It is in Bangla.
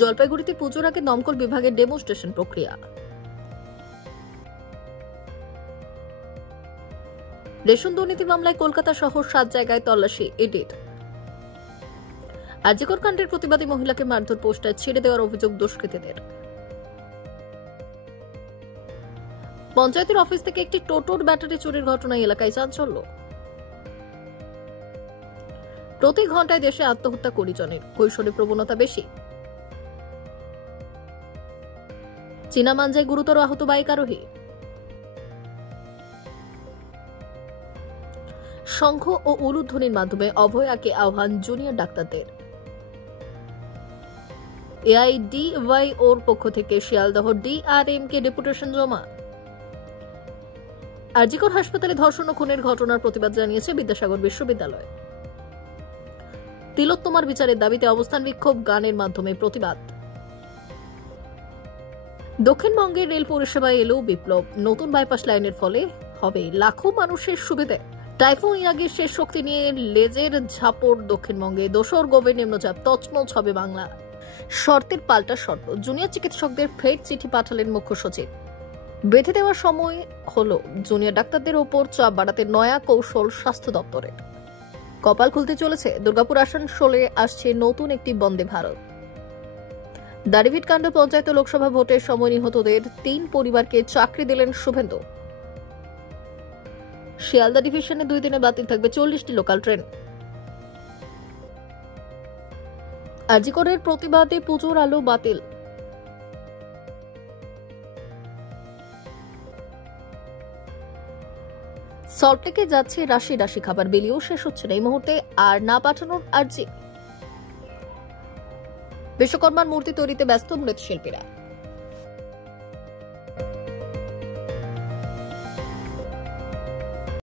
জলপাইগুড়িতে পুজোর আগে দমকল বিভাগের ডেমনস্ট্রেশন প্রক্রিয়া। রেশন দুর্নীতি মামলায় কলকাতা সহ 7 জায়গায় তল্লাশি ইডির। আরজিকর কাণ্ডের প্রতিবাদী মহিলাকে মারধর পোস্টার ছেড়ে দেওয়ার অভিযোগ দুষ্কৃতীদের। পঞ্চায়েতের অফিস থেকে একটি টোটোর ব্যাটারি চুরির ঘটনায় এলাকায় চাঞ্চল্য। প্রতি ঘন্টায় দেশে আত্মহত্যা 20 জনের, কৈশোরে প্রবণতা বেশি। চীনা মাঞ্জায় গুরুতর আহত বাইক আরোহী। শঙ্খ ও উলুধ্বনির মাধ্যমে অভয়াকে আহ্বান জুনিয়র ডাক্তারদের। এআইডিওয়াইওর পক্ষ থেকে শিয়ালদহ ডিআরএম কে ডেপুটেশন জমা। আরজিকর হাসপাতালে ধর্ষণ ও খুনের ঘটনার প্রতিবাদ জানিয়েছে বিদ্যাসাগর বিশ্ববিদ্যালয়। তিলোত্তমার বিচারের দাবিতে অবস্থান বিক্ষোভ, গানের মাধ্যমে প্রতিবাদ। দক্ষিণবঙ্গের রেল পরিষেবায় এলো বিপ্লব, নতুন বাইপাস লাইনের ফলে হবে লাখো মানুষের সুবিধে। টাইফুন ইয়াগের শেষ শক্তি নিয়ে লেজের ঝাপড় দক্ষিণবঙ্গে, দোসর গভীর নিম্নচাপ, তছনছ হবে বাংলা। শর্তের পাল্টা শর্ত, জুনিয়র চিকিৎসকদের ফের চিঠি পাঠালেন মুখ্য সচিব। বেঁধে দেওয়ার সময় হলো জুনিয়র ডাক্তারদের ওপর চাপ বাড়াতে নয়া কৌশল স্বাস্থ্য দপ্তরের। কপাল খুলতে চলেছে, দুর্গাপুর আসানসোলে আসছে নতুন একটি বন্দে ভারত। দাড়িভিট কাণ্ড, পঞ্চায়েত লোকসভা ভোটের সময় নিহতদের 3 পরিবারকে চাকরি দিলেন শুভেন্দু। শিয়ালদা ডিভিশনে 2 দিনে বাতিল থাকবে 40টি লোকাল ট্রেন। আরজিকরের প্রতিবাদে পুজোর আলো বাতিল। সল্টলেকে যাচ্ছে রাশি রাশি খাবার, বিলিও শেষ হচ্ছে না এই মুহূর্তে, আর না পাঠানোর আর্জি। বিশ্বকর্মার মূর্তি তৈরিতে ব্যস্ত মৃৎশিল্পীরা।